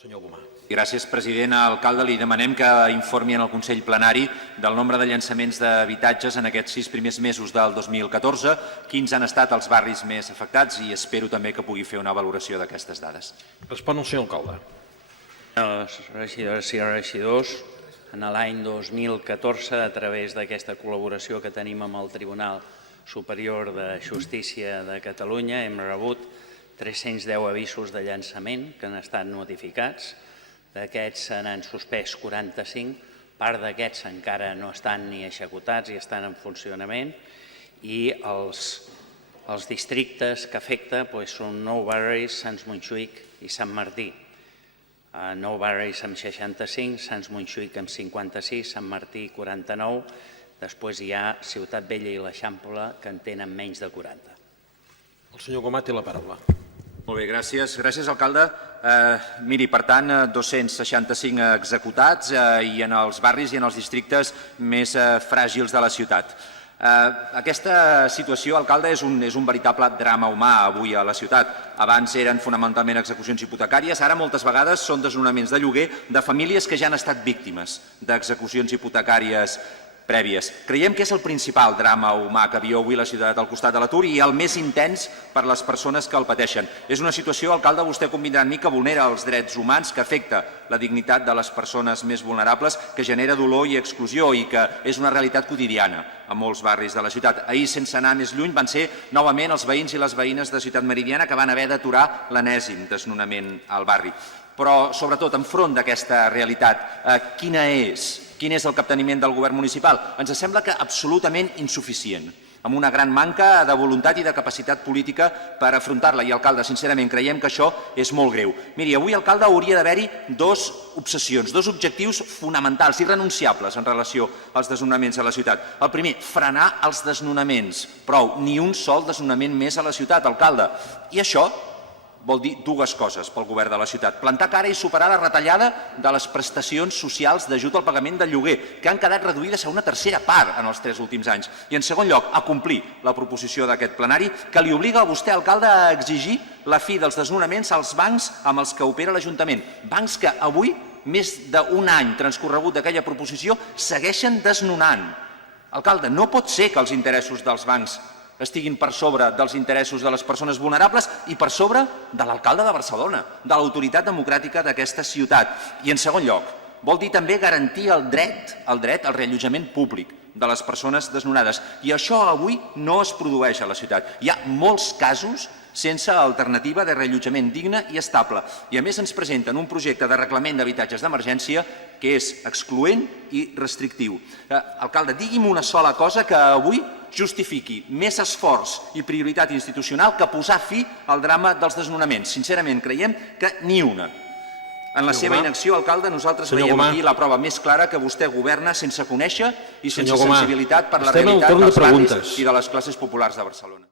Senyor Gomà. Gràcies, president. Alcalde, li demanem que informi en el Consell Plenari del nombre de llançaments d'habitatges en aquests 6 primers mesos del 2014, quins han estat els barris més afectats i espero també que pugui fer una valoració d'aquestes dades. Respon el senyor alcalde. Regidores i regidors, en l'any 2014, a través d'aquesta col·laboració que tenim amb el Tribunal Superior de Justícia de Catalunya, hem rebut 310 avisos de llançament que han estat notificats. D'aquests se n'han suspès 45, part d'aquests encara no estan ni executats i estan en funcionament, i els districtes que afecta són Nou Barris, Sants Montjuïc i Sant Martí. Nou Barris amb 65, Sants Montjuïc amb 56, Sant Martí 49, després hi ha Ciutat Vella i l'Eixample que en tenen menys de 40. El senyor Gomà té la paraula. Molt bé, gràcies. Gràcies, alcalde. Miri, per tant, 265 executats i en els barris i en els districtes més fràgils de la ciutat. Aquesta situació, alcalde, és un veritable drama humà avui a la ciutat. Abans eren fonamentalment execucions hipotecàries, ara moltes vegades són desnonaments de lloguer de famílies que ja han estat víctimes d'execucions hipotecàries prèvies. Creiem que és el principal drama humà que viu avui la ciutat al costat de l'atur i el més intens per les persones que el pateixen. És una situació, alcalde, vostè convindrà amb mi, que vulnera els drets humans, que afecta la dignitat de les persones més vulnerables, que genera dolor i exclusió i que és una realitat quotidiana a molts barris de la ciutat. Ahir, sense anar més lluny, van ser novament els veïns i les veïnes de Ciutat Meridiana que van haver d'aturar l'enèsim desnonament al barri. Però, sobretot, enfront d'aquesta realitat, quin és el capteniment del govern municipal? Ens sembla que absolutament insuficient, amb una gran manca de voluntat i de capacitat política per afrontar-la. I, alcalde, sincerament, creiem que això és molt greu. Miri, avui, alcalde, hauria d'haver-hi dues obsessions, dos objectius fonamentals, irrenunciables en relació als desnonaments a la ciutat. El primer, frenar els desnonaments. Prou, ni un sol desnonament més a la ciutat, alcalde. I això vol dir dues coses pel govern de la ciutat. Plantar cara i superar la retallada de les prestacions socials d'ajut al pagament del lloguer, que han quedat reduïdes a una tercera part en els 3 últims anys. I, en segon lloc, a complir la proposició d'aquest plenari que li obliga a vostè, alcalde, a exigir la fi dels desnonaments als bancs amb els que opera l'Ajuntament. Bancs que avui, més d'un any transcorregut d'aquella proposició, segueixen desnonant. Alcalde, no pot ser que els interessos dels bancs estiguin per sobre dels interessos de les persones vulnerables i per sobre de l'alcalde de Barcelona, de l'autoritat democràtica d'aquesta ciutat. I, en segon lloc, vol dir també garantir el dret al reallotjament públic de les persones desnonades. I això avui no es produeix a la ciutat. Hi ha molts casos sense alternativa de reallotjament digne i estable. I a més ens presenten un projecte de reglament d'habitatges d'emergència que és excloent i restrictiu. Alcalde, digui'm una sola cosa que avui justifiqui més esforç i prioritat institucional que posar fi al drama dels desnonaments. Sincerament, creiem que ni una. En la seva inacció, alcalde, nosaltres veiem aquí la prova més clara que vostè governa sense conèixer i sense sensibilitat per la realitat dels barris i de les classes populars de Barcelona.